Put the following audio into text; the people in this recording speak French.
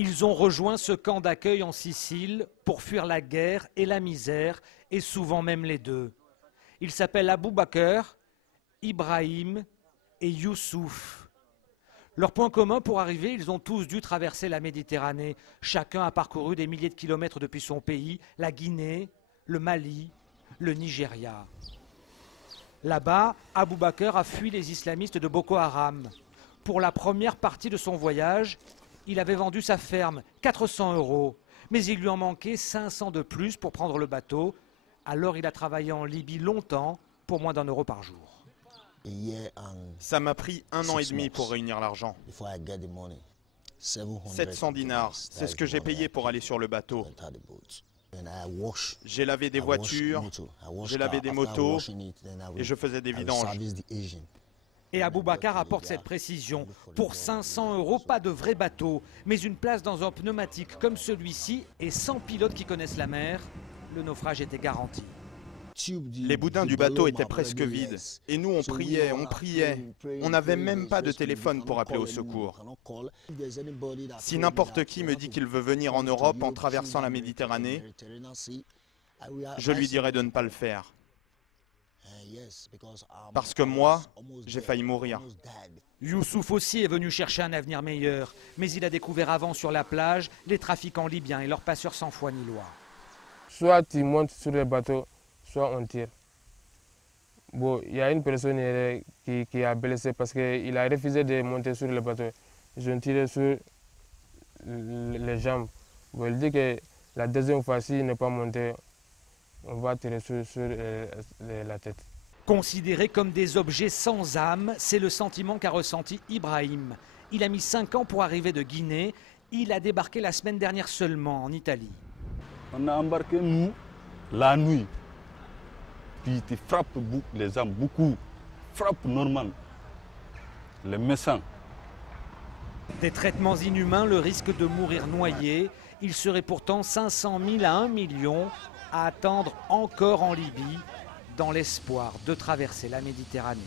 Ils ont rejoint ce camp d'accueil en Sicile pour fuir la guerre et la misère, et souvent même les deux. Ils s'appellent Abou Bakr, Ibrahim et Youssouf. Leur point commun pour arriver, ils ont tous dû traverser la Méditerranée. Chacun a parcouru des milliers de kilomètres depuis son pays, la Guinée, le Mali, le Nigeria. Là-bas, Abou Bakr a fui les islamistes de Boko Haram. Pour la première partie de son voyage, il avait vendu sa ferme, 400 €, mais il lui en manquait 500 de plus pour prendre le bateau. Alors il a travaillé en Libye longtemps pour moins d'1 € par jour. Ça m'a pris 1 an et demi pour réunir l'argent. 700 dinars, c'est ce que j'ai payé pour aller sur le bateau. J'ai lavé des voitures, j'ai lavé des motos et je faisais des vidanges. Et Abou Bakr apporte cette précision. Pour 500 €, pas de vrai bateau, mais une place dans un pneumatique comme celui-ci et sans pilotes qui connaissent la mer, le naufrage était garanti. Les boudins du bateau étaient presque vides. Et nous, on priait, on priait. On n'avait même pas de téléphone pour appeler au secours. Si n'importe qui me dit qu'il veut venir en Europe en traversant la Méditerranée, je lui dirais de ne pas le faire. Parce que moi, j'ai failli mourir. Youssouf aussi est venu chercher un avenir meilleur, mais il a découvert avant sur la plage les trafiquants libyens et leurs passeurs sans foi ni loi. Soit tu montes sur le bateau, soit on tire. Bon, il y a une personne qui a blessé parce qu'il a refusé de monter sur le bateau. Ils ont tiré sur les jambes. Bon, il dit que la deuxième fois, s'il n'est pas monté, on va tirer sur la tête. Considérés comme des objets sans âme, c'est le sentiment qu'a ressenti Ibrahim. Il a mis 5 ans pour arriver de Guinée. Il a débarqué la semaine dernière seulement en Italie. On a embarqué, nous, la nuit. Puis tu frappes les âmes beaucoup. Frappe normal. Les médecins. Des traitements inhumains, le risque de mourir noyé. Il serait pourtant 500 000 à 1 million à attendre encore en Libye, dans l'espoir de traverser la Méditerranée.